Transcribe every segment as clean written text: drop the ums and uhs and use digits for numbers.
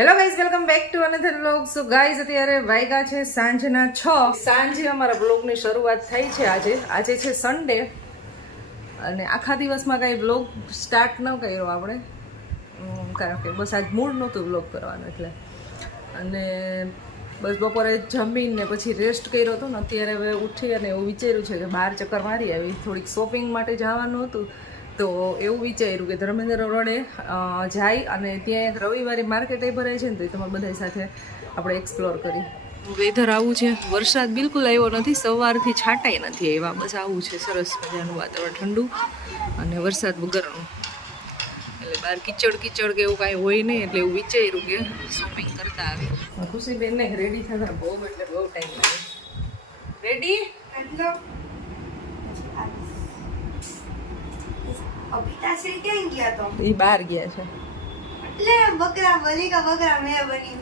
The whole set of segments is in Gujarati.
Hello guys, welcome back to another vlog. So guys, અત્યારે વાગ્યા છે સાંજના 6. સાંજે અમારા વ્લોગની શરૂઆત થઈ છે. આજે છે સન્ડે અને આખા દિવસમાં કાંઈ વ્લોગ સ્ટાર્ટ ન કર્યો આપણે, કારણ કે બસ આજ મૂડ નહોતું વ્લોગ કરવાનું એટલે. અને બસ બપોરે જમીને પછી રેસ્ટ કર્યો હતો ને અત્યારે હવે ઉઠી અને એવું વિચાર્યું છે કે બહાર ચક્કર મારી આવી, થોડીક શોપિંગ માટે જવાનું હતું. તો એવું વિચાર્યું કે ધર્મેન્દ્ર રોડે જાય અને ત્યાં એક રવિવારે માર્કેટ ભરાય છે ને, તો એ તમારા બધા સાથે આપણે એક્સપ્લોર કરી. વેધર આવું છે, વરસાદ બિલકુલ આવ્યો નથી, સવારથી છાંટાઈ નથી આવ્યા, બસ આવું છે સરસ મજાનું વાતાવરણ, ઠંડુ અને વરસાદ વગરનું. એટલે બહાર કિચડ કે એવું કાંઈ હોય નહીં, એટલે એવું વિચાર્યું કે શોપિંગ કરતા આવી. ખુશીબેનને રેડી થતા બહુ ટાઈમ લાગે. રેડી અભિતાશ્રી ક્યાં ગયા તો? એ બહાર ગયા છે. એટલે બકરા બની કા બકરા મેં બની.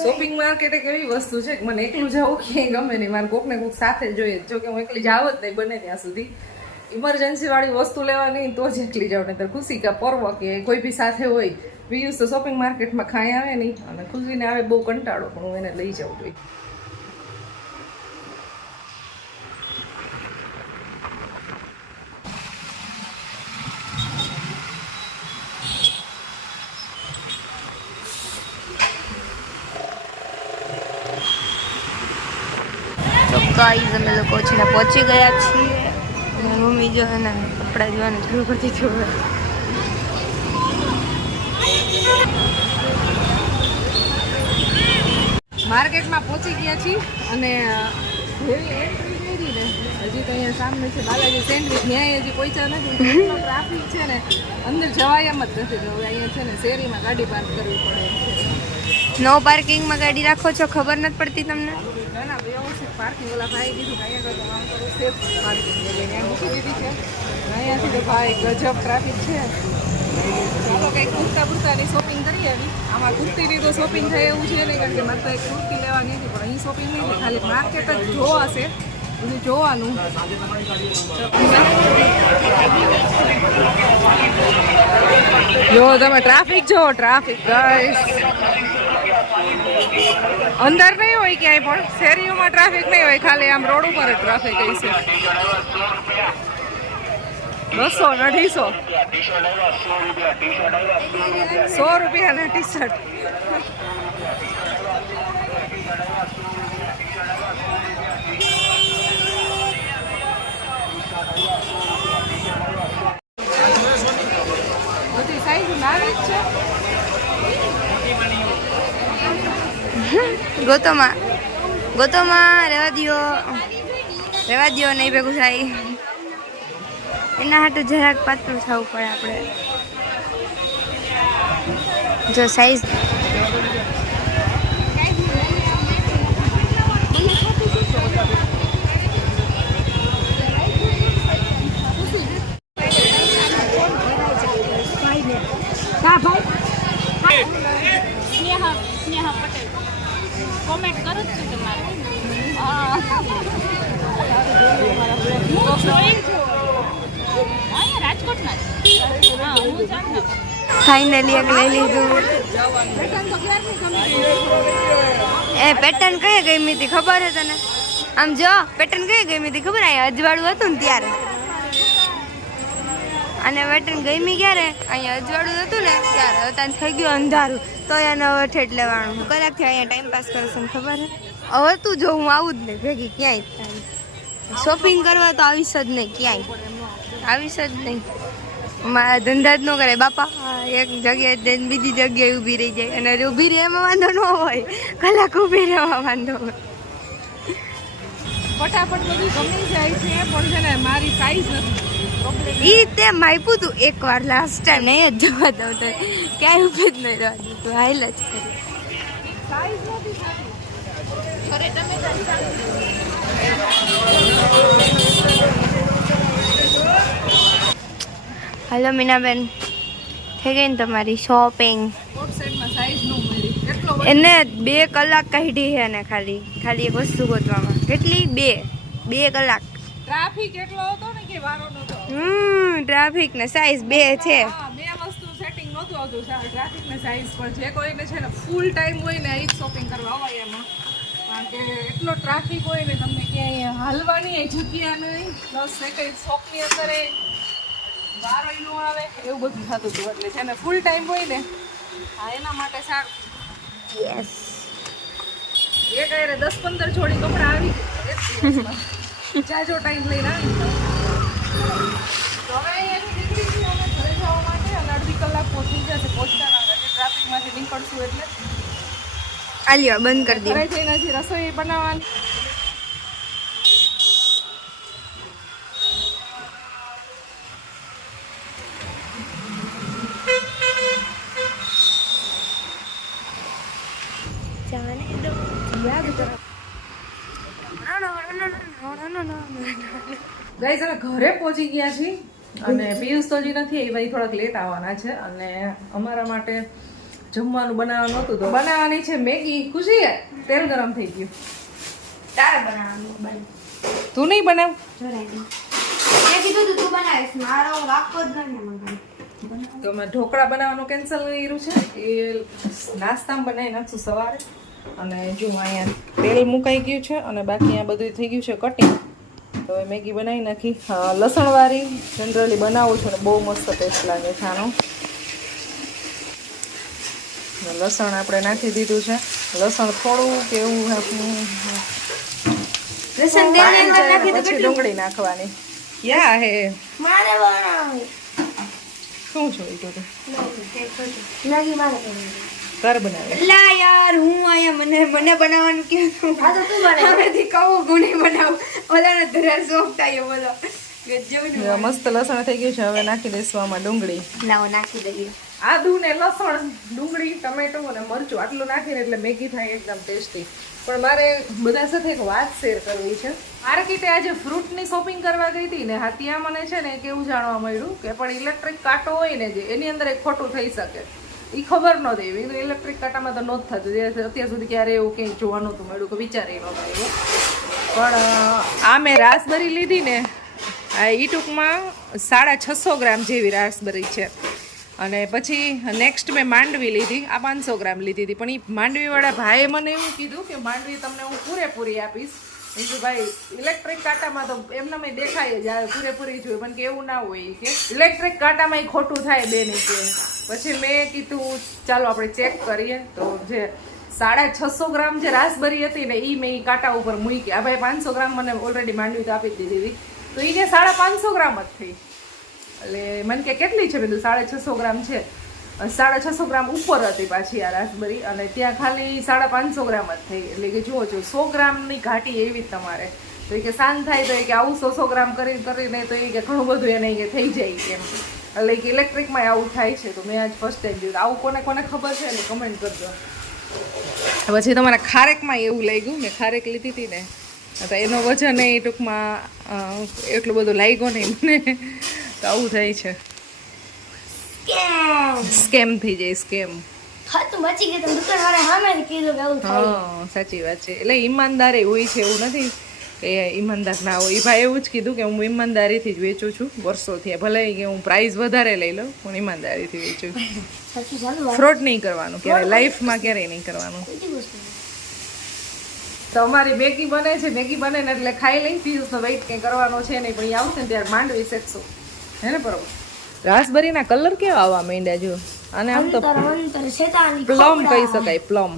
શોપિંગ માર્કેટ એક એવી વસ્તુ છે કે મને એકલું જવું ક્યાંય ગમે નહીં, મારે કોઈક ને કોઈક સાથે જોઈએ. જો કે હું એકલી જાવ જ નહીં બને ત્યાં સુધી. ઇમરજન્સી વાળી વસ્તુ લેવાની તો જ એકલી જાવ, નહીં તો ખુશી કે પર્વ કે કોઈ બી સાથે હોય. વીયુસ તો શોપિંગ માર્કેટમાં ખાઈ આવે નહીં, અને ખુશીને આવે બહુ કંટાળો, પણ હું એને લઈ જાઉં જોઈએ. ગાઈઝ અમે લોકો છે ને પહોંચી ગયા છીએ. મમ્મી જો ને કપડાં જોવાનું શરૂ કરી દીધું. માર્કેટમાં પહોંચી ગયા છીએ અને જેવી એન્ટ્રી કરી ને હજી તો અહીંયા સામે છે બાલાજી સેન્ડવિચ, ત્યાં હજી પહોંચ્યા નથી. ટ્રાફિક છે ને અંદર જવાય એમ જ નથી. હવે અહીંયા છે ને શેરીમાં ગાડી પાર્ક કરવી પડે. નો પાર્કિંગમાં ગાડી રાખો છો, ખબર નથી પડતી તમને? ના વ્યવસ્થિત પાર્કિંગ ઓલા ભાઈ કીધું કે અહીંયા કરતો આમ કરો સેફ પાર્કિંગ, એટલે ત્યાં મૂકી દીધી છે. અહીંયાથી તો ભાઈ ગજબ ટ્રાફિક છે. ચાલો કંઈક કુર્તાની શોપિંગ કરી આવી. આમાં કુર્તીની તો શોપિંગ થાય એવું છે નહીં, કારણ કે મારે તો એક કુર્તી લેવાની હતી, પણ અહીં શોપિંગ નહીં થાય, ખાલી માર્કેટ જ જોવા હશે, બધું જોવાનું. જો તમે ટ્રાફિક જો, ટ્રાફિક ગાઈસ અંદર નહીં હોય ક્યાંય પણ, શેરીઓમાં ટ્રાફિક નહીં હોય, ખાલી આમ રોડ ઉપર જ ટ્રાફિક હોય છે. 200 ના 250, 100 રૂપિયાના ટી શર્ટ. બધી સાઈઝ નાની જ છે. ગોતોમાં રહેવા દ્યો નહીં ભેગું થાય. એના હાટું જરાક પાતળું થવું પડે આપણે. જો સાઈઝ સ્નેહા પટેલ કોમેન્ટ કરું છું તમારે. રાજકોટમાં ફાઇનલી એક લઈ લીધું. એ પેટર્ન કઈ ગમી હતી ખબર હે તને? આમ જો પેટર્ન કઈ ગમી હતી ખબર? અહીંયા અજવાળું હતું ને ત્યારે. અને પેટર્ન ગમી ક્યારે? અહીંયા અજવાળું હતું ને ત્યારે. અત્યારે થઈ ગયું અંધારું, તો અહીંયા હવે ઠેઠ લેવાનું. કલાકથી અહીંયા ટાઈમ પાસ કરશે ખબર હે? હવે તું જો હું આવું જ નહીં ભેગી ક્યાંય. શોપિંગ કરવા તો આવીશ જ નહીં ક્યાંય, આવીશ જ નહીં. મારા ધંધા જ ન કરે બાપા. એક જગ્યાએ જઈને બીજી જગ્યાએ ઊભી રહી જાય, અને ઊભી રહે એમાં વાંધો ન હોય, કલાક ઊભી રહેવા વાંધો હોય. ફટાફટ બધું ગમી જાય છે, પણ છે ને મારી સાઈઝ નથી. ઈ તે માપ્યું તું એકવાર લાસ્ટ ટાઈમ, નહીં જ જવા દઉં તો ક્યાંય ઊભી જ નહીં રહેવા દઉં તું, હાલ જ કરી. હાલો મીનાબેન, થઈ ગઈ ને તમારી શોપિંગ? એને 2 કલાક કાઢી છે ને ખાલી એક વસ્તુ ગોતવામાં. કેટલી? 2 કલાક. ટ્રાફિક એટલો હતો ને કે વારો નતો. ટ્રાફિક ને સાઈઝ 2 છે. હા, 2 વસ્તુ સેટિંગ નહોતું કહું છું ટ્રાફિકને સાઈઝ પર જે કોઈને છે ને ફૂલ ટાઈમ હોય ને એ જ શોપિંગ કરવા હોય એમાં, કારણ કે એટલો ટ્રાફિક હોય ને તમને ક્યાંય હાલવાની જગ્યા નહીં, પ્લસ કંઈ શોપની અંદર વારો ન આવે એવું બધું થતું હતું. એટલે છે ને ફૂલ ટાઈમ હોય ને એના માટે સારું. યસ એ કાંઈ 10-15 જોડી કપડાં આવી ગયા જાજો ટાઈમ લઈને આવી તો હવે અહીંયાથી નીકળી છીએ અમે ઘરે જવા માટે અને અડધી કલાક પહોંચી જશે. પહોંચતા ના ટ્રાફિકમાંથી નીકળશું એટલે આલ્યો બંધ કરી દે. ઘરે જઈને હજી રસોઈ બનાવવાની. જાને દો યાદ કરો. ગાઈઝ અમે ઘરે પહોંચી ગયા છીએ અને પિયુષ તો હજી નથી, એ ભાઈ થોડાક લેટ આવવાના છે અને અમારા માટે જમવાનું બનાવવાનું હતું તો બનાવવાની છે મેગી. ખુશી તેલ ગરમ થઈ ગયું. તારે બનાવવાનું બન તું નહીં બનાવ? જરાય મેં કીધું તું બનાવીશ, મારો વાકો જ નથી મને. તો અમે ઢોકળા બનાવવાનું કેન્સલ કર્યું છે, એ નાસ્તામાં બનાવી નાખશું સવારે. અને જો અહીંયા તેલ મુકાઈ ગયું છે અને બાકી આ બધું થઈ ગયું છે કટિંગ. તો હવે મેગી બનાવી નાખી. લસણવાળી જનરલી બનાવું છું ને બહુ મસ્ત ટેસ્ટ લાગે છે આનો. લસણ આપણે નાખી દીધું છે. લસણ થોડું કેવું લસણ તેલ અંદર નાખી દો. પછી ડુંગળી નાખવાની. યા હે મારે બનાવી શું જોઈ તો મેગી મારે બનાવી. ઘર બનાવે લા યાર હું આયા મને બનાવવાનું કેવું. હા તો તું બનાવ. હવેથી કહું હું નહીં બનાવું. ઓલાને ધરાર શોખ થાય બોલો. ગજબ મસ્ત લસણ થઈ ગયું છે. હવે નાખી દઈશું આમાં ડુંગળી. લાવો નાખી દઈએ. આદુ ને લસણ ડુંગળી ટમેટો અને મરચું આટલું નાખીને એટલે મેગી થાય એકદમ ટેસ્ટી. પણ મારે બધા સાથે એક વાત શેર કરવી છે. માર્કેટે આજે ફ્રૂટની શોપિંગ કરવા ગઈ હતી ને, હા ત્યાં મને છે ને કેવું જાણવા મળ્યું કે પણ ઇલેક્ટ્રિક કાંટો હોય ને જે એની અંદર એક ખોટું થઈ શકે એ ખબર ન દેવી. ઇલેક્ટ્રિક કાંટામાં તો નહોતું થતું, અત્યાર સુધી ક્યારે એવું કંઈ જોવા નહોતું મળ્યું કે વિચારે નહોતું આવ્યું. પણ આ મેં રાસબરી લીધી ને, એ ટૂંકમાં 650 ગ્રામ જેવી રાસબરી છે. અને પછી નેક્સ્ટ મેં માંડવી લીધી, આ 500 ગ્રામ લીધી હતી. પણ એ માંડવીવાળા ભાઈએ મને એવું કીધું કે માંડવી તમને હું પૂરેપૂરી આપીશ. બીજું ભાઈ ઇલેક્ટ્રિક કાંટામાં તો એમને મેં દેખાય જ આવે પૂરેપૂરી જોઈએ, પણ કે એવું ના હોય કે ઇલેક્ટ્રિક કાંટામાં ખોટું થાય બે નીચે. પછી મેં કીધું ચાલો આપણે ચેક કરીએ. તો જે 650 ગ્રામ જે રાસબરી હતી ને એ મેં કાંટા ઉપર મૂકી. આ ભાઈ 500 ગ્રામ મને ઓલરેડી માંડવી તો આપી જ દીધી હતી, તો એ જે 550 ગ્રામ જ થઈ. એટલે મને કે કેટલી છે? બધું 650 ગ્રામ છે. 650 ગ્રામ ઉપર હતી પાછી આ રાસબરી અને ત્યાં ખાલી 550 ગ્રામ જ થઈ. એટલે કે જુઓ છો 100 ગ્રામની ઘાટી એવી જ તમારે. તો એ કે શાંત થાય તો એ કે આવું 100 ગ્રામ કરીને તો એ કે ઘણું બધું એને કે થઈ જાય એમ. એટલે કે ઇલેક્ટ્રિકમાં આવું થાય છે. તો મેં આજ ફર્સ્ટ ટાઈમ જોયું. આવું કોને કોને ખબર છે એટલે કમેન્ટ કરજો. પછી તમારા ખારેકમાં એવું લાગ્યું, મેં ખારેક લીધી હતી ને તો એનો વજન એ ટૂંકમાં એટલું બધું લાગ્યો નહીં મને. તો આવું થાય છે, સ્કેમ થઈ જાય સ્કેમ. હા તું બચી ગઈ. તમે દુકાનવાળા સામે કીધું કે આવું થાય. હા સાચી વાત છે. એટલે ઈમાનદારી હોય છે, એવું નથી કે ઈમાનદાર ના હોય. એ ભાઈ એવું જ કીધું કે હું ઈમાનદારીથી જ વેચું છું વર્ષોથી. ભલે કે હું પ્રાઇસ વધારે લઈ લઉં પણ ઈમાનદારીથી વેચું. ફ્રોડ નહીં કરવાનું ક્યારેય, લાઈફમાં ક્યારેય નહીં કરવાનું. તો અમારી મેગી બને છે, મેગી બને ને એટલે ખાઈ લઈ. પિયુષનો વેઇટ કંઈ કરવાનો છે નહીં, પણ એ આવશે ને ત્યારે માંડવી શેકશું. હે ને બરોબર. રાસબરીના કલર કેવા આવવા માંડ્યા જો. અને આમ તો પ્લમ કહી શકાય, પ્લમ.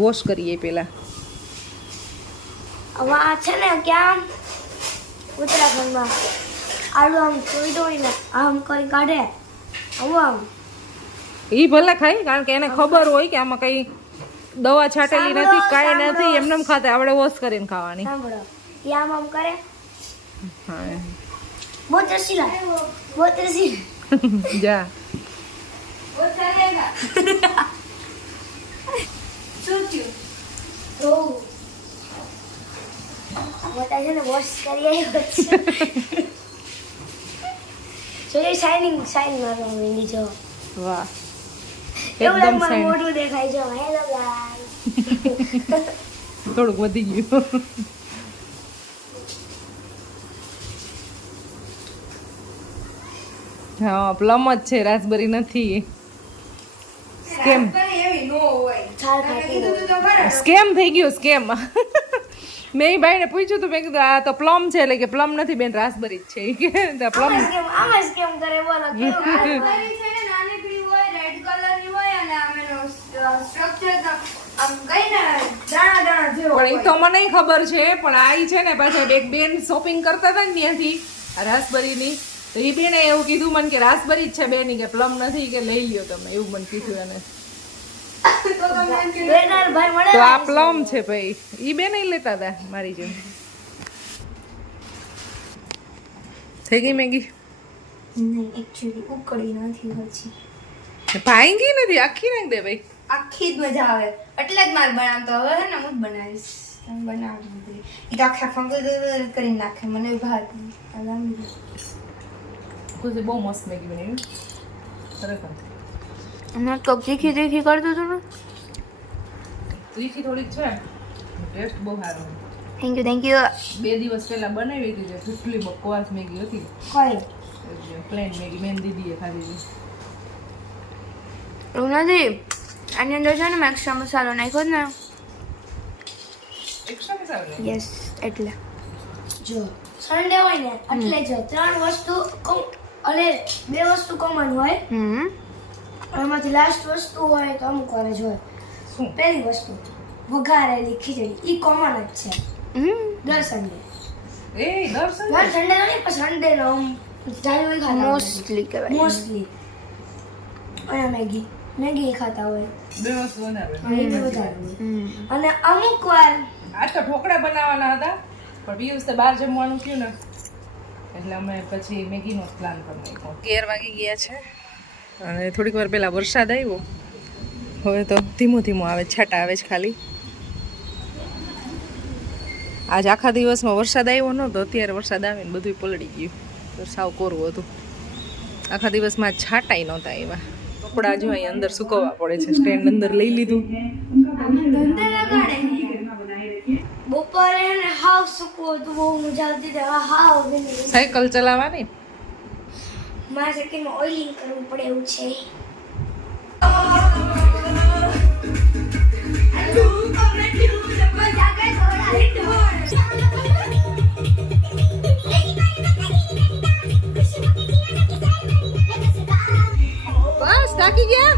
વોશ કરીએ પેલા. આ છે ને ક્યાં ઉત્તરાખંડમાં આડું આમ કોઈ હોય ને આમ કરી કાઢે આમ. એ ભલે ખાય, કારણ કે એને ખબર હોય કે આમાં કઈ દવા છાટેલી નથી, કાંઈ નથી. એમને ખાતે આપણે વોશ કરીને ખાવાની. સાંભળો, એ આમ આમ કરે. હા બોતરસીલા જા. શું થયું? તો મોટા છે ને વોશ કરી આવ્યો છે. જોઈએ શાઇનિંગ મારવા માંડી જો. વાહ એવું એકદમ લાગે સાઈન. મોટું દેખાય છે. Hello guys. થોડુંક વધી ગયું. હા પ્લમ જ છે, રાસબરી નથી. સ્કેમ એવી નો હોય. તમે કીધું તું તો બરાબર. સ્કેમ થઈ ગયું સ્કેમ. મેં એ ભાઈને પૂછ્યું તું, મેં કીધું આ તો પ્લમ છે, એટલે કે પ્લમ નથી બેન, રાસબરી જ છે. ઈ કે પ્લમ આમાં કેમ કરે બોલો કેવું રાસબરી છે ને નાનકડી હોય, રેડ કલરની હોય અને આમ એનો સ્ટ્રક્ચર તો આમ કઈ ને દાણા દાણા જેવો પણ એ તો મને ખબર છે, પણ આ ઈ છે ને પાછા એક બેન શોપિંગ કરતા હતા ને ત્યાંથી રાસબરીની, તો એ બેને એવું કીધું મને કે રાસબરી જ છે બેન, કે પ્લમ નથી, કે લઈ લ્યો તમે, એવું મને કીધું એને. બેનર ભાઈ મળે તો આ પ્લમ છે ભાઈ, ઈ બેન લેતા હતા મારી જેમ. થઈ ગઈ મેગી? નહીં એક્ચ્યુઅલી ઉકળી નથી હજી. ભાંગી નથી, આખી નાખ દે ભાઈ. આખી જ મજા આવે એટલે જ મારે બનાવતો. હવે હે ને હું જ બનાવીશ. તમે બનાવજો બધી. ઈ તો આખા ખંગર કરીને નાખે, મને ભાત કોઈ બહુ મસ્ત મેગી બનાવી ખરેખર. હમણાં તો તીખી તીખી કરતું હતું ને. તીખી થોડીક છે, ટેસ્ટ બહુ સારો. Thank you. 2 દિવસ પહેલા બનાવી હતી, જે કેટલી બકવાસ મેગી હતી. કોઈ પ્લેન મેગી મેં દીદીએ ખાધી હતી. એવું નથી, આની અંદર છે ને મેં એક્સ્ટ્રા મસાલો નાખ્યો જ ને. એક્સ્ટ્રા મસાલો યસ એટલે જો સન્ડે હોય ને એટલે જો 3 વસ્તુ અને 2 વસ્તુ કોમન હોય, એમાંથી લાસ્ટ વસ્તુ હોય તો અમુક વાર જ હોય. શું? પહેલી વસ્તુ વઘારેલી ખીચડી, ઈ કોમન જ છે દર સન્ડે. એ દર્શન દર સન્ડે નહીં પણ સન્ડે નો જાન્યુઆરી ખાતા મોસ્ટલી કહેવાય. મોસ્ટલી. અને મેગી ખાતા હોય, 2 વસ્તુ બનાવે. એ બી વધારે હોય. અને અમુક વાર આજ તો ઢોકળા બનાવવાના હતા, પણ પિયુષ તો બહાર જમવાનું થયું ને, એટલે અમે પછી મેગીનો પ્લાન કરી નાખ્યો. 11 વાગી ગયા છે અને થોડીક વાર પહેલા વરસાદ આવ્યો, હવે તો ધીમો ધીમો આવે, છાંટા આવે છે ખાલી. આજ આખા દિવસમાં વરસાદ આવ્યો નહોતો, અત્યારે વરસાદ આવીને બધું પલળી ગયું, તો સાવ કોરવું હતું. આખા દિવસમાં છાંટાઈ નહોતા એવા. કપડાં જો અહીં અંદર સુકવવા પડે છે, સ્ટેન્ડ અંદર લઈ લીધું. ધંધે લગાડે બપોરે ને હાવ સૂકવો તો બહુ મજા આવતી હતી. હવે હાવ ગમી. સાયકલ ચલાવવાની. મારા સાયકલમાં ઓઇલિંગ કરવું પડે એવું છે. બસ થાકી ગયા.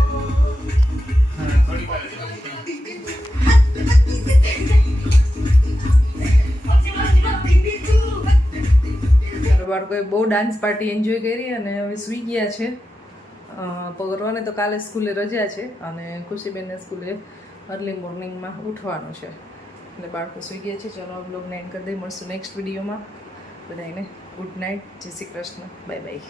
બાળકોએ બહુ ડાન્સ પાર્ટી એન્જોય કરી અને હવે સૂઈ ગયા છે. પગરવાને તો કાલે સ્કૂલે રજા છે અને ખુશીબેનને સ્કૂલે અર્લી મોર્નિંગમાં ઉઠવાનું છે, એટલે બાળકો સૂઈ ગયા છે. ચલો બ્લોગને એન્ડ કરી દઈએ, મળશું નેક્સ્ટ વિડીયોમાં. બધાને ગુડ નાઇટ, જય શ્રી કૃષ્ણ, બાય બાય.